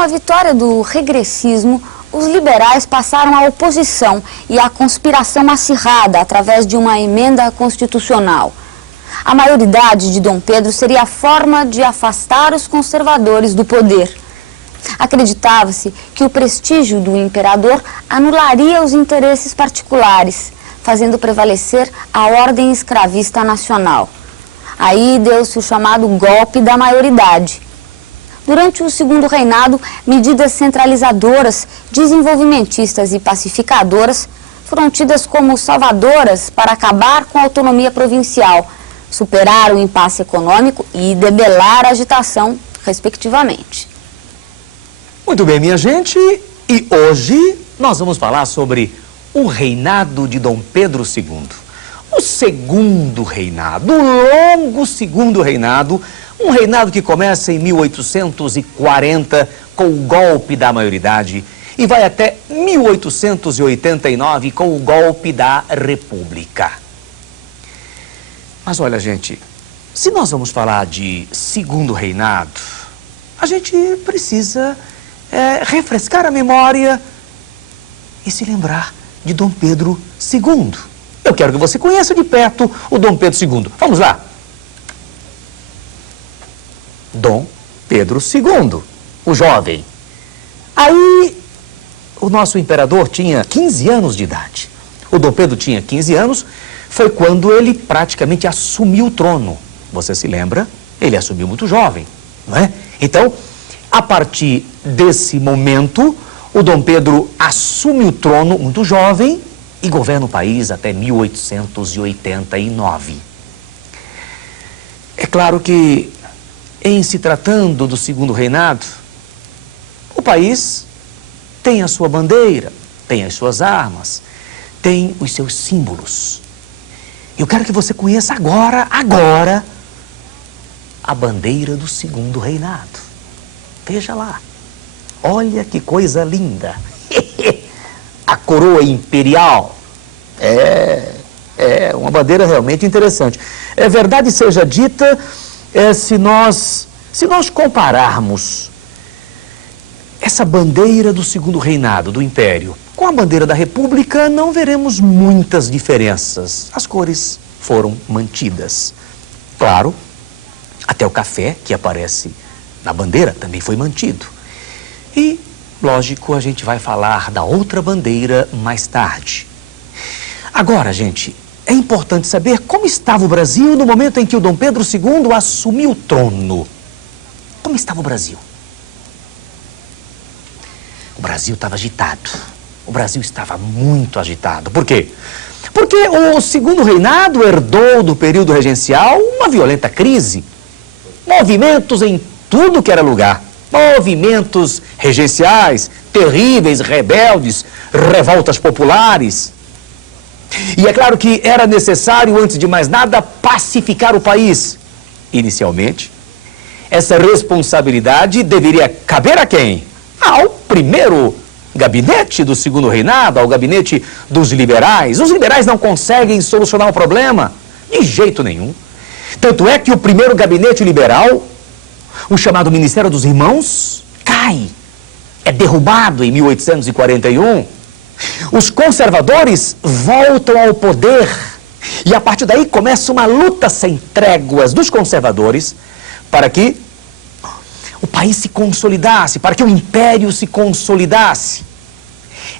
Com a vitória do regressismo, os liberais passaram à oposição e à conspiração acirrada através de uma emenda constitucional. A maioridade de Dom Pedro seria a forma de afastar os conservadores do poder. Acreditava-se que o prestígio do imperador anularia os interesses particulares, fazendo prevalecer a ordem escravista nacional. Aí deu-se o chamado golpe da maioridade. Durante o segundo reinado, medidas centralizadoras, desenvolvimentistas e pacificadoras foram tidas como salvadoras para acabar com a autonomia provincial, superar o impasse econômico e debelar a agitação, respectivamente. Muito bem, minha gente, e hoje nós vamos falar sobre o reinado de Dom Pedro II. O segundo reinado, o longo segundo reinado, um reinado que começa em 1840 com o golpe da maioridade e vai até 1889 com o golpe da República. Mas olha, gente, se nós vamos falar de segundo reinado, a gente precisa refrescar a memória e se lembrar de Dom Pedro II. Eu quero que você conheça de perto o Dom Pedro II. Vamos lá. Dom Pedro II, o jovem. Aí, o nosso imperador tinha 15 anos de idade. O Dom Pedro tinha 15 anos, foi quando ele praticamente assumiu o trono. Você se lembra? Ele assumiu muito jovem, não é? Então, a partir desse momento, o Dom Pedro assume o trono muito jovem e governa o país até 1889. É claro que, em se tratando do segundo reinado, o país tem a sua bandeira, tem as suas armas, tem os seus símbolos. Eu quero que você conheça agora, a bandeira do segundo reinado. Veja lá. Olha que coisa linda. A coroa imperial. É uma bandeira realmente interessante. É verdade seja dita, se nós compararmos essa bandeira do segundo reinado do Império com a bandeira da República, não veremos muitas diferenças. As cores foram mantidas. Claro, até o café que aparece na bandeira também foi mantido. E, lógico, a gente vai falar da outra bandeira mais tarde. Agora, gente, é importante saber como estava o Brasil no momento em que o Dom Pedro II assumiu o trono. Como estava o Brasil? O Brasil estava agitado. O Brasil estava muito agitado. Por quê? Porque o segundo reinado herdou do período regencial uma violenta crise. Movimentos em tudo que era lugar. Movimentos regenciais, terríveis, rebeldes, revoltas populares. E é claro que era necessário, antes de mais nada, pacificar o país. Inicialmente, essa responsabilidade deveria caber a quem? Ao primeiro gabinete do segundo reinado, ao gabinete dos liberais. Os liberais não conseguem solucionar o problema de jeito nenhum. Tanto é que o primeiro gabinete liberal, o chamado Ministério dos Irmãos, cai. É derrubado em 1841. Os conservadores voltam ao poder. E a partir daí começa uma luta sem tréguas dos conservadores para que o país se consolidasse, para que o império se consolidasse.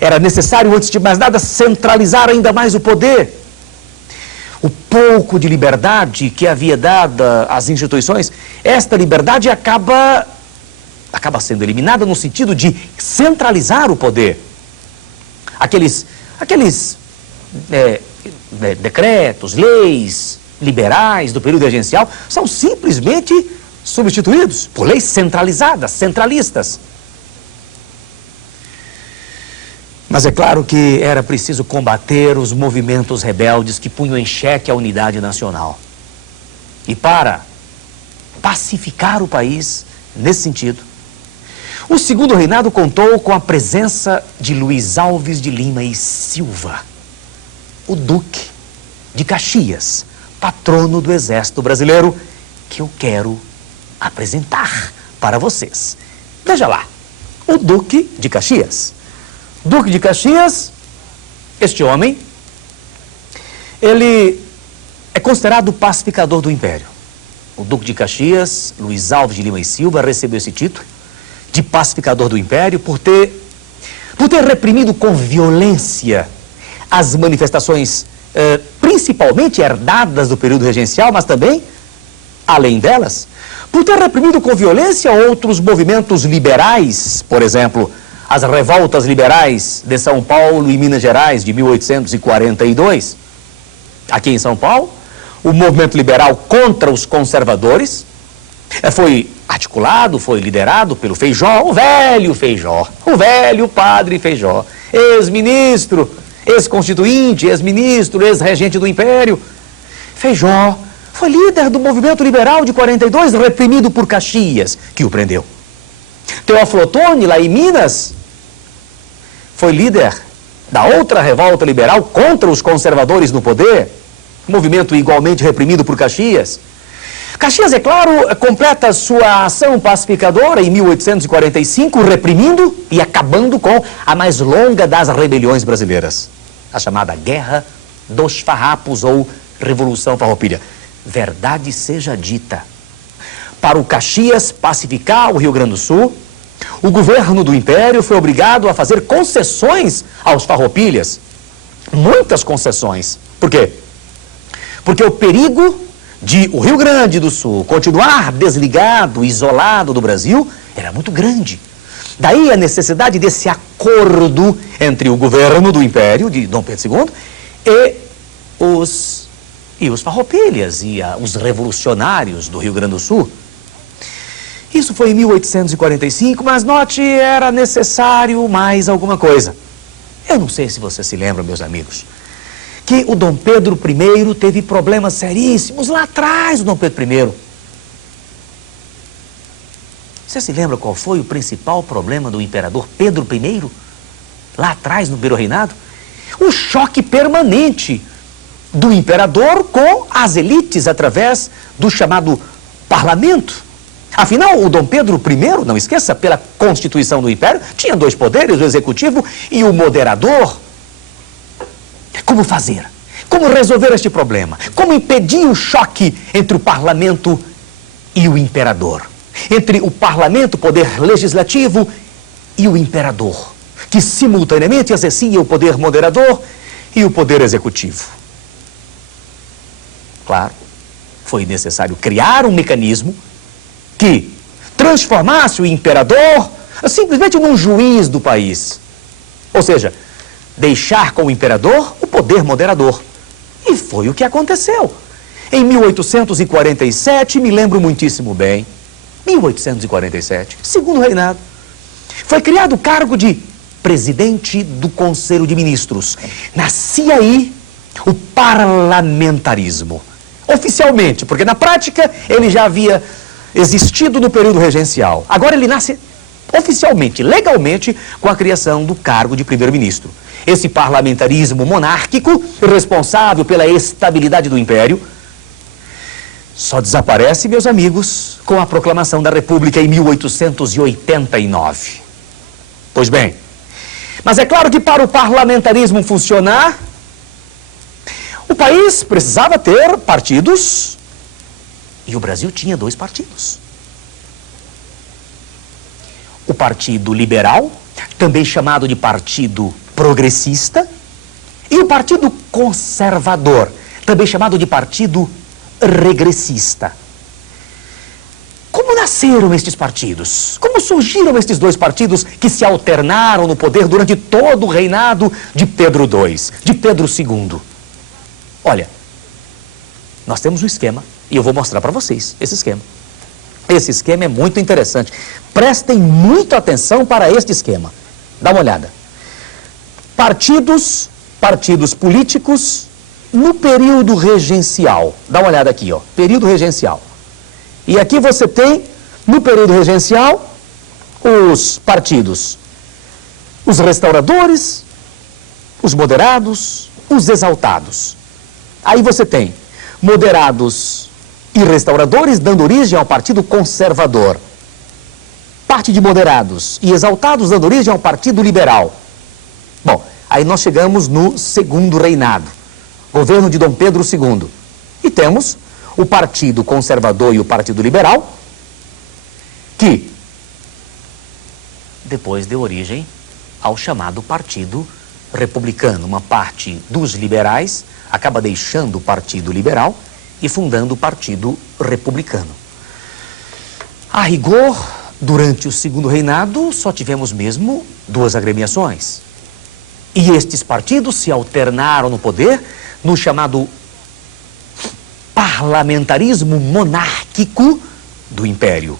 Era necessário, antes de mais nada, centralizar ainda mais o poder. O pouco de liberdade que havia dada às instituições, esta liberdade acaba sendo eliminada no sentido de centralizar o poder. Aqueles decretos, leis liberais do período regencial são simplesmente substituídos por leis centralizadas, centralistas. Mas é claro que era preciso combater os movimentos rebeldes que punham em xeque a unidade nacional. E para pacificar o país, nesse sentido, o segundo reinado contou com a presença de Luiz Alves de Lima e Silva, o Duque de Caxias, patrono do Exército Brasileiro, que eu quero apresentar para vocês. Veja lá. O Duque de Caxias. Duque de Caxias, este homem, ele é considerado o pacificador do Império. O Duque de Caxias, Luiz Alves de Lima e Silva, recebeu esse título de pacificador do Império por ter reprimido com violência as manifestações, principalmente herdadas do período regencial, mas também, além delas, por ter reprimido com violência outros movimentos liberais, por exemplo, as revoltas liberais de São Paulo e Minas Gerais de 1842. Aqui em São Paulo, o movimento liberal contra os conservadores foi articulado, foi liderado pelo Feijó, o velho Feijó, o velho padre Feijó, ex-ministro, ex-constituinte, ex-ministro, ex-regente do Império. Feijó foi líder do movimento liberal de 42, reprimido por Caxias, que o prendeu. Teófilo Otoni, lá em Minas, foi líder da outra revolta liberal contra os conservadores no poder, movimento igualmente reprimido por Caxias. Caxias, é claro, completa sua ação pacificadora em 1845, reprimindo e acabando com a mais longa das rebeliões brasileiras, a chamada Guerra dos Farrapos ou Revolução Farroupilha. Verdade seja dita, para o Caxias pacificar o Rio Grande do Sul, o governo do Império foi obrigado a fazer concessões aos farroupilhas. Muitas concessões. Por quê? Porque o perigo de o Rio Grande do Sul continuar desligado, isolado do Brasil, era muito grande. Daí a necessidade desse acordo entre o governo do Império, de Dom Pedro II, e os farroupilhas, e os revolucionários do Rio Grande do Sul. Isso foi em 1845, mas note, era necessário mais alguma coisa. Eu não sei se você se lembra, meus amigos, que o Dom Pedro I teve problemas seríssimos lá atrás, o Dom Pedro I. Você se lembra qual foi o principal problema do imperador Pedro I? Lá atrás, no primeiro reinado? O choque permanente do imperador com as elites através do chamado parlamento. Afinal, o Dom Pedro I, não esqueça, pela Constituição do Império, tinha dois poderes, o executivo e o moderador. Como fazer? Como resolver este problema? Como impedir o choque entre o parlamento e o imperador? Entre o parlamento, o poder legislativo, e o imperador, que simultaneamente exercia o poder moderador e o poder executivo. Claro, foi necessário criar um mecanismo que transformasse o imperador simplesmente num juiz do país. Ou seja, deixar com o imperador o poder moderador. E foi o que aconteceu. Em 1847, me lembro muitíssimo bem, 1847, segundo reinado, foi criado o cargo de presidente do Conselho de Ministros. Nascia aí o parlamentarismo. Oficialmente, porque na prática ele já havia existido no período regencial. Agora ele nasce oficialmente, legalmente, com a criação do cargo de primeiro-ministro. Esse parlamentarismo monárquico, responsável pela estabilidade do Império, só desaparece, meus amigos, com a proclamação da República em 1889. Pois bem, mas é claro que para o parlamentarismo funcionar, o país precisava ter partidos. E o Brasil tinha dois partidos. O Partido Liberal, também chamado de Partido Progressista, e o Partido Conservador, também chamado de Partido Regressista. Como nasceram estes partidos? Como surgiram estes dois partidos que se alternaram no poder durante todo o reinado de Pedro II, de Pedro II? Olha, nós temos um esquema. E eu vou mostrar para vocês esse esquema. Esse esquema é muito interessante. Prestem muita atenção para este esquema. Dá uma olhada. Partidos políticos no período regencial. Dá uma olhada aqui, ó. Período regencial. E aqui você tem, no período regencial, os partidos. Os restauradores, os moderados, os exaltados. Aí você tem moderados e restauradores, dando origem ao Partido Conservador. parte de moderados e exaltados, dando origem ao Partido Liberal. Bom, aí nós chegamos no segundo reinado, governo de Dom Pedro II. E temos o Partido Conservador e o Partido Liberal, que depois deu origem ao chamado Partido Republicano. Uma parte dos liberais acaba deixando o Partido Liberal e fundando o Partido Republicano. A rigor, durante o segundo reinado, só tivemos mesmo duas agremiações. E estes partidos se alternaram no poder no chamado parlamentarismo monárquico do Império.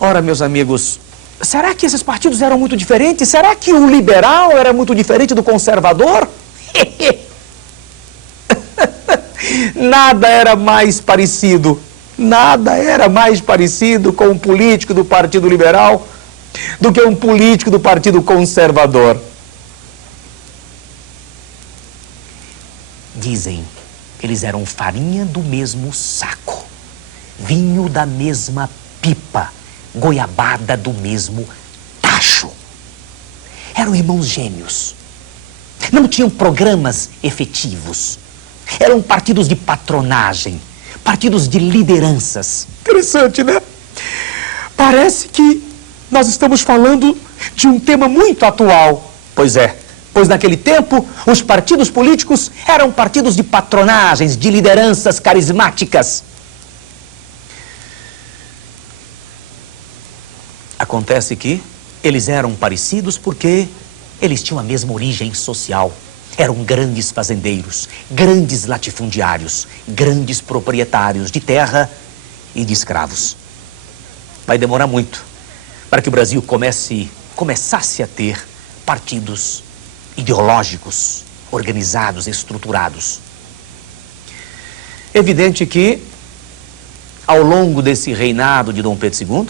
Ora, meus amigos, será que esses partidos eram muito diferentes? Será que o liberal era muito diferente do conservador? Nada era mais parecido com um político do Partido Liberal do que um político do Partido Conservador. Dizem que eles eram farinha do mesmo saco, vinho da mesma pipa, goiabada do mesmo tacho. Eram irmãos gêmeos. Não tinham programas efetivos. Eram partidos de patronagem, partidos de lideranças. Interessante, né? Parece que nós estamos falando de um tema muito atual. Pois é, pois naquele tempo os partidos políticos eram partidos de patronagens, de lideranças carismáticas. Acontece que eles eram parecidos porque eles tinham a mesma origem social. Eram grandes fazendeiros, grandes latifundiários, grandes proprietários de terra e de escravos. Vai demorar muito para que o Brasil começasse a ter partidos ideológicos, organizados, estruturados. Evidente que, ao longo desse reinado de Dom Pedro II,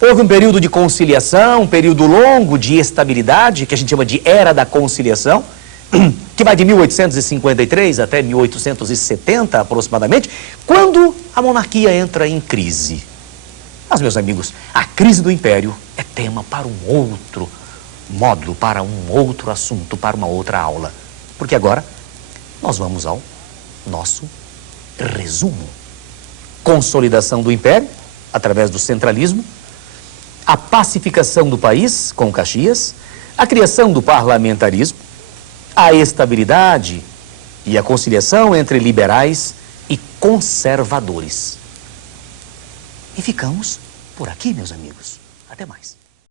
houve um período de conciliação, um período longo de estabilidade, que a gente chama de Era da Conciliação, que vai de 1853 até 1870 aproximadamente, quando a monarquia entra em crise. Mas, meus amigos, a crise do Império é tema para um outro módulo, para um outro assunto, para uma outra aula. Porque agora nós vamos ao nosso resumo. Consolidação do Império, através do centralismo, a pacificação do país com Caxias, a criação do parlamentarismo, a estabilidade e a conciliação entre liberais e conservadores. E ficamos por aqui, meus amigos. Até mais.